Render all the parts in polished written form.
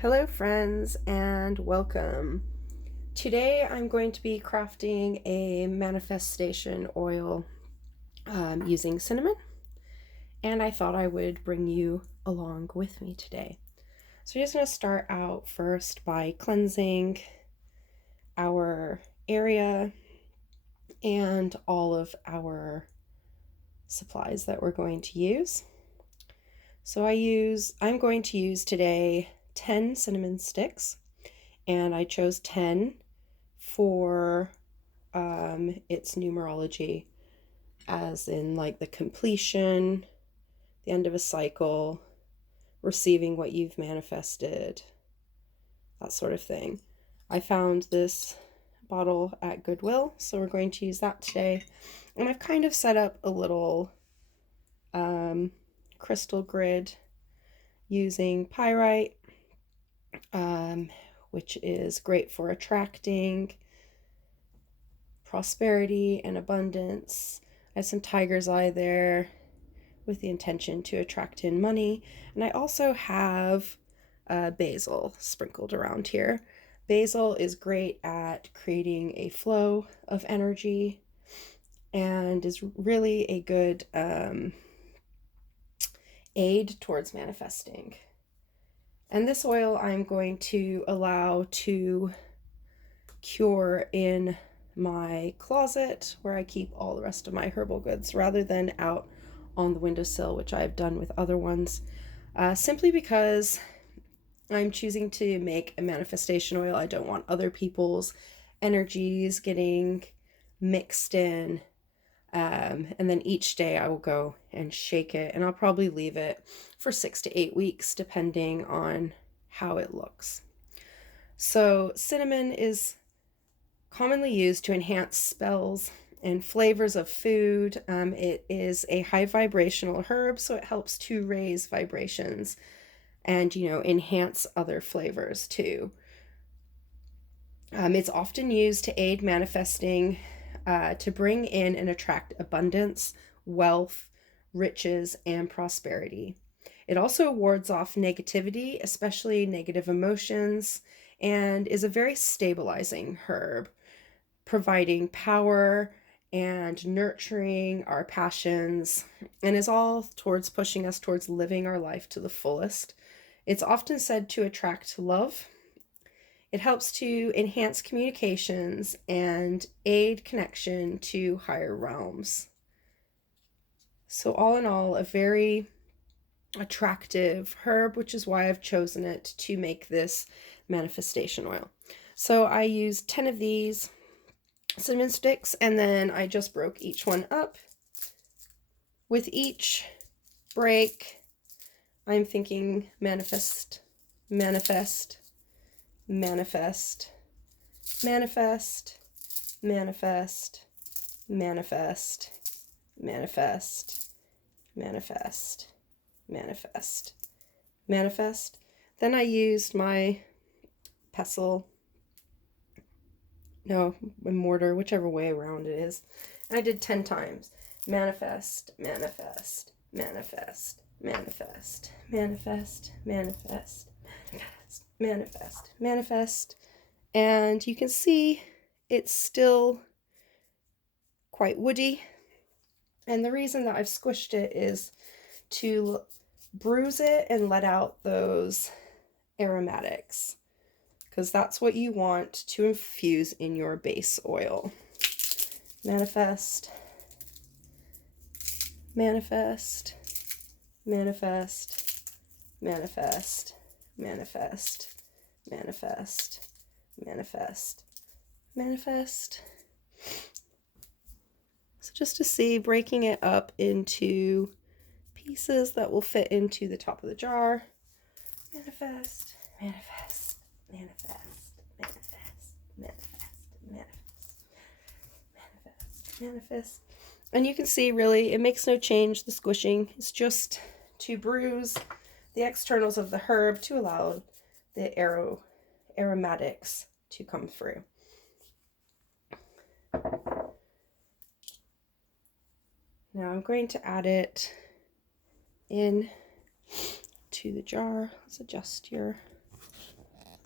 Hello friends and welcome. Today I'm going to be crafting a manifestation oil using cinnamon, and I thought I would bring you along with me today. So I'm just going to start out first by cleansing our area and all of our supplies that we're going to use. So I'm going to use today 10 cinnamon sticks, and I chose 10 for its numerology, as in like the completion, the end of a cycle, receiving what you've manifested, that sort of thing. I found this bottle at Goodwill, so we're going to use that today. And I've kind of set up a little crystal grid using pyrite, which is great for attracting prosperity and abundance. I have some tiger's eye there with the intention to attract in money. And I also have basil sprinkled around here. Basil is great at creating a flow of energy and is really a good aid towards manifesting. And this oil I'm going to allow to cure in my closet where I keep all the rest of my herbal goods rather than out on the windowsill, which I've done with other ones, simply because I'm choosing to make a manifestation oil. I don't want other people's energies getting mixed in. And then each day I will go and shake it, and I'll probably leave it for 6 to 8 weeks depending on how it looks. So cinnamon is commonly used to enhance spells and flavors of food. It is a high vibrational herb, so it helps to raise vibrations and, enhance other flavors too. It's often used to aid manifesting, to bring in and attract abundance, wealth, riches, and prosperity. It also wards off negativity, especially negative emotions, and is a very stabilizing herb, providing power and nurturing our passions, and is all towards pushing us towards living our life to the fullest. It's often said to attract love. It helps to enhance communications and aid connection to higher realms. So all in all, a very attractive herb, which is why I've chosen it to make this manifestation oil. So I used 10 of these cinnamon sticks, and then I just broke each one up. With each break, I'm thinking manifest, manifest, manifest, manifest, manifest, manifest, manifest, manifest, manifest, manifest. Then I used my pestle, no, a mortar, whichever way around it is. And I did 10 times. Manifest, manifest, manifest, manifest, manifest, manifest, manifest, manifest, manifest. And you can see it's still quite woody. And the reason that I've squished it is to bruise it and let out those aromatics, because that's what you want to infuse in your base oil. Manifest, manifest, manifest, manifest, manifest, manifest, manifest, manifest. So just to see, breaking it up into pieces that will fit into the top of the jar. Manifest, manifest, manifest, manifest, manifest, manifest, manifest, manifest. And you can see, really, it makes no change, the squishing. It's just to bruise the externals of the herb to allow the aromatics to come through. Now I'm going to add it in to the jar. Let's adjust your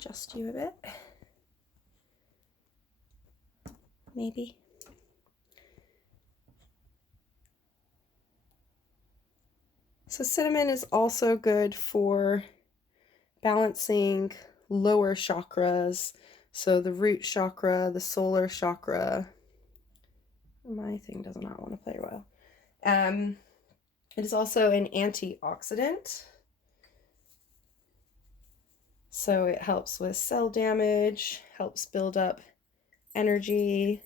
adjust you a bit. Maybe. So cinnamon is also good for balancing lower chakras. So the root chakra, the solar chakra. My thing does not want to play well. It is also an antioxidant. So it helps with cell damage, helps build up energy.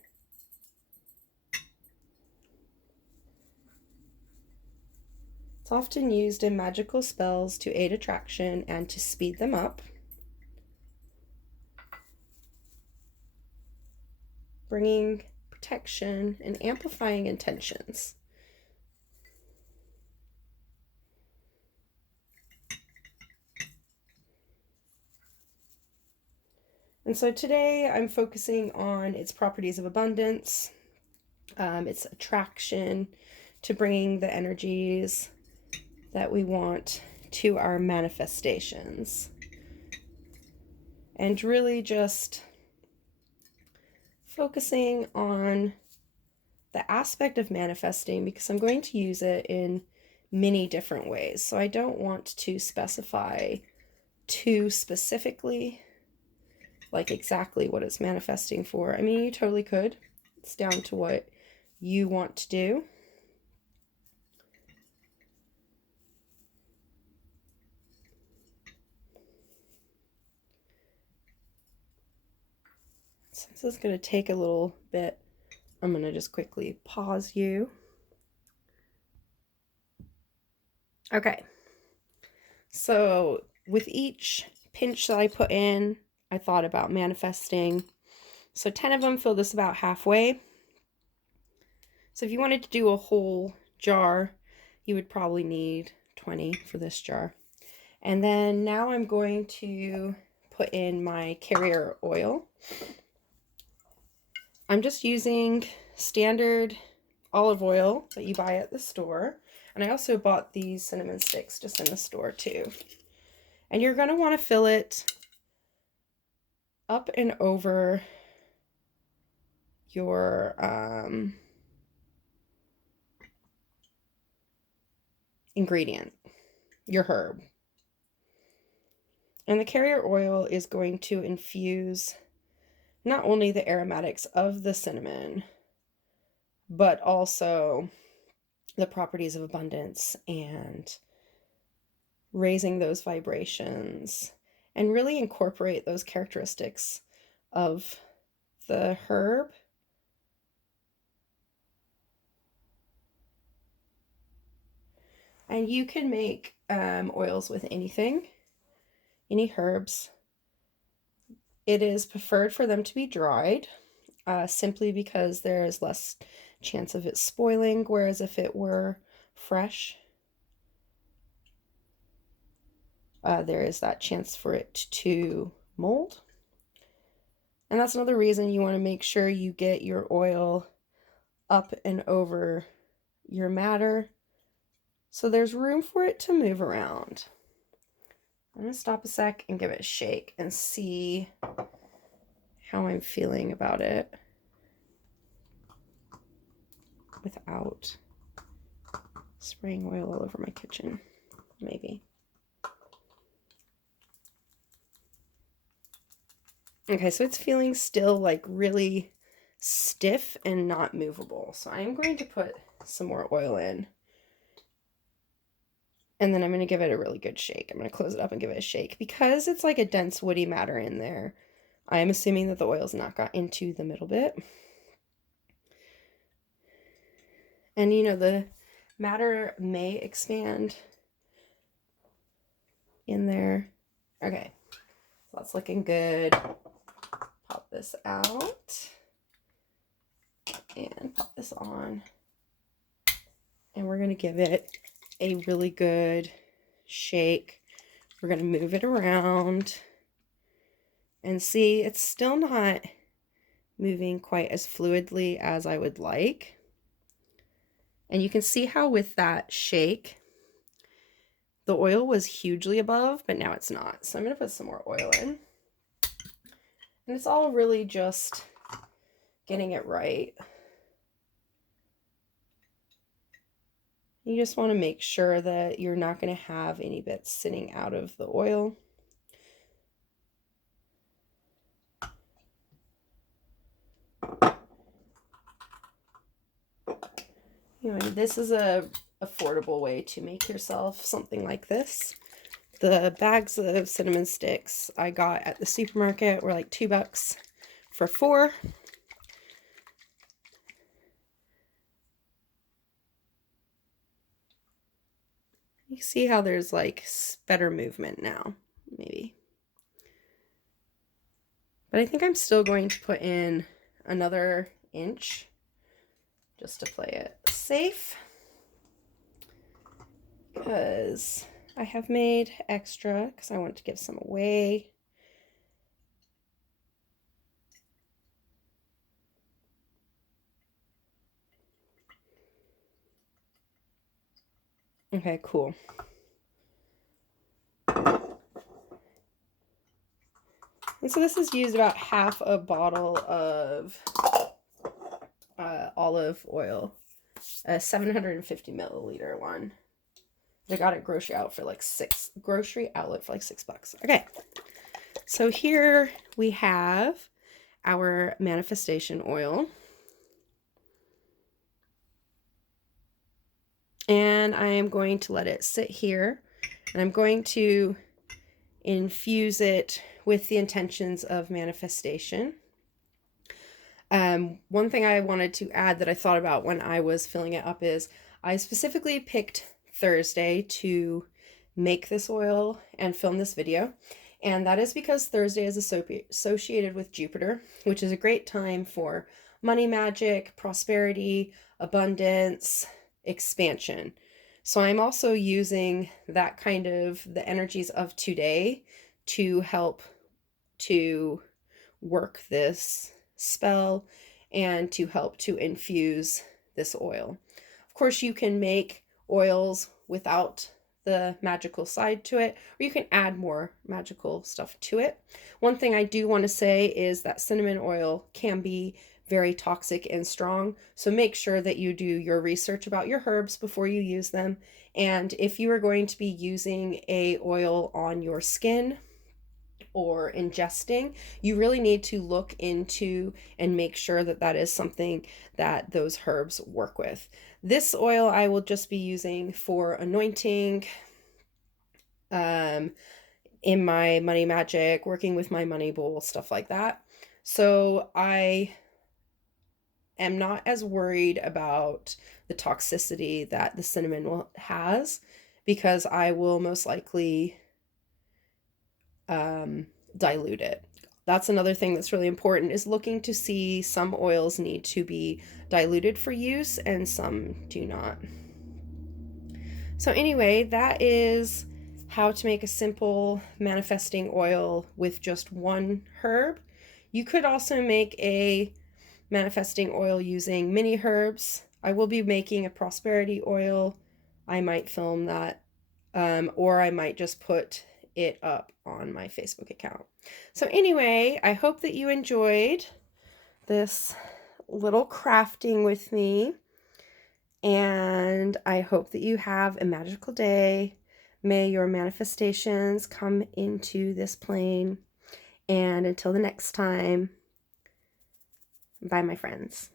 It's often used in magical spells to aid attraction and to speed them up, bringing protection and amplifying intentions. And so today I'm focusing on its properties of abundance, its attraction, to bringing the energies that we want to our manifestations. And really just focusing on the aspect of manifesting, because I'm going to use it in many different ways. So I don't want to specify too specifically, like exactly what it's manifesting for. I mean, you totally could. It's down to what you want to do. Since this is going to take a little bit, I'm going to just quickly pause you. Okay. So with each pinch that I put in, I thought about manifesting. So 10 of them fill this about halfway. So if you wanted to do a whole jar, you would probably need 20 for this jar. And then now I'm going to put in my carrier oil. I'm just using standard olive oil that you buy at the store. And I also bought these cinnamon sticks just in the store too. And you're going to want to fill it up and over your ingredient, your herb. And the carrier oil is going to infuse not only the aromatics of the cinnamon, but also the properties of abundance and raising those vibrations, and really incorporate those characteristics of the herb. And you can make oils with anything, any herbs. It is preferred for them to be dried, simply because there is less chance of it spoiling, whereas if it were fresh, there is that chance for it to mold. And that's another reason you want to make sure you get your oil up and over your matter so there's room for it to move around. I'm going to stop a sec and give it a shake and see how I'm feeling about it without spraying oil all over my kitchen, maybe. Okay, so it's feeling still like really stiff and not movable. So I'm going to put some more oil in. And then I'm going to give it a really good shake. I'm going to close it up and give it a shake. Because it's like a dense woody matter in there, I am assuming that the oil's not got into the middle bit. And you know, the matter may expand in there. Okay, so that's looking good. Pop this out and pop this on. And we're going to give it a really good shake. We're going to move it around and see, it's still not moving quite as fluidly as I would like. And you can see how with that shake, the oil was hugely above, but now it's not. So I'm going to put some more oil in. And it's all really just getting it right. You just want to make sure that you're not going to have any bits sitting out of the oil. You know, this is a affordable way to make yourself something like this. The bags of cinnamon sticks I got at the supermarket were like $2 for 4. You see how there's like better movement now, maybe. But I think I'm still going to put in another inch just to play it safe, because I have made extra because I want to give some away. Okay, cool. And so this is used about half a bottle of olive oil, a 750 milliliter one. I got it grocery outlet for like $6. Okay, so here we have our manifestation oil. And I am going to let it sit here, and I'm going to infuse it with the intentions of manifestation. One thing I wanted to add that I thought about when I was filling it up is I specifically picked Thursday to make this oil and film this video. And that is because Thursday is associated with Jupiter, which is a great time for money magic, prosperity, abundance, expansion. So I'm also using that kind of the energies of today to help to work this spell and to help to infuse this oil. Of course, you can make oils without the magical side to it, or you can add more magical stuff to it. One thing I do want to say is that cinnamon oil can be very toxic and strong, so make sure that you do your research about your herbs before you use them. And if you are going to be using a oil on your skin or ingesting, you really need to look into and make sure that that is something that those herbs work with. This oil I will just be using for anointing, in my money magic, working with my money bowl, stuff like that. So I am not as worried about the toxicity that the cinnamon has, because I will most likely dilute it. That's another thing that's really important, is looking to see some oils need to be diluted for use and some do not. So anyway, that is how to make a simple manifesting oil with just one herb. You could also make a manifesting oil using mini herbs. I will be making a prosperity oil. I might film that, or I might just put it up on my Facebook account. So anyway, I hope that you enjoyed this little crafting with me, and I hope that you have a magical day. May your manifestations come into this plane, and until the next time, bye my friends.